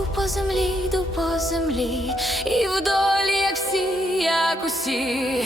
Йду по землі, йду по землі, і вдолі, як всі, як усі.